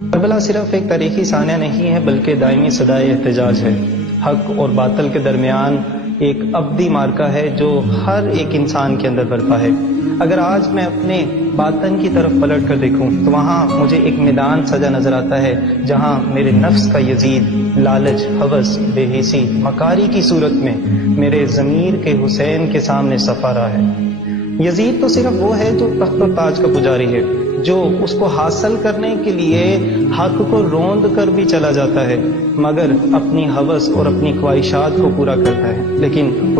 کربلا صرف ایک تاریخی سانحہ نہیں ہے بلکہ دائمی صدائے احتجاج ہے۔ حق اور باطل کے درمیان ایک ابدی معرکہ ہے جو ہر ایک انسان کے اندر برپا ہے۔ اگر آج میں اپنے باطن کی طرف پلٹ کر دیکھوں تو وہاں مجھے ایک میدان سجا نظر آتا ہے جہاں میرے نفس کا یزید لالچ، ہوس، بے حسی، مکاری کی صورت میں میرے ضمیر کے حسین کے سامنے صفا رہا ہے۔ یزید تو صرف وہ ہے جو تخت و تاج کا پجاری ہے، جو اس کو حاصل کرنے کے لیے حق کو روند کر بھی چلا جاتا ہے مگر اپنی ہوس اور اپنی خواہشات کو پورا کرتا ہے۔ لیکن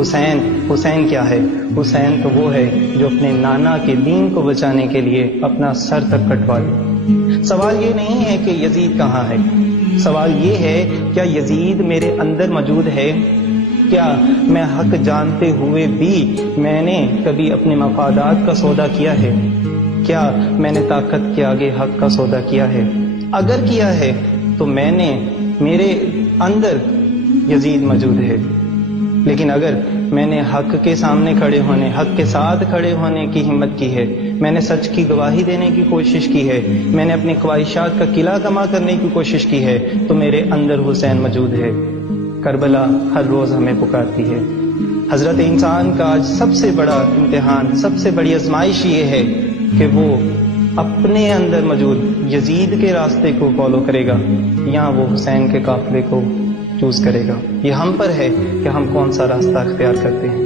حسین کیا ہے؟ حسین تو وہ ہے جو اپنے نانا کے دین کو بچانے کے لیے اپنا سر تک کٹوا لے۔ سوال یہ نہیں ہے کہ یزید کہاں ہے، سوال یہ ہے کیا یزید میرے اندر موجود ہے؟ کیا میں حق جانتے ہوئے بھی میں نے کبھی اپنے مفادات کا سودا کیا ہے؟ کیا میں نے طاقت کے آگے حق کا سودا کیا ہے؟ اگر کیا ہے تو میرے اندر یزید موجود ہے، لیکن اگر میں نے حق کے سامنے کھڑے ہونے، حق کے ساتھ کھڑے ہونے کی ہمت کی ہے، میں نے سچ کی گواہی دینے کی کوشش کی ہے، میں نے اپنی خواہشات کا قلعہ کما کرنے کی کوشش کی ہے تو میرے اندر حسین موجود ہے۔ کربلا ہر روز ہمیں پکارتی ہے۔ حضرت انسان کا آج سب سے بڑا امتحان، سب سے بڑی آزمائش یہ ہے کہ وہ اپنے اندر موجود یزید کے راستے کو فالو کرے گا یا وہ حسین کے قافلے کو چوز کرے گا۔ یہ ہم پر ہے کہ ہم کون سا راستہ اختیار کرتے ہیں۔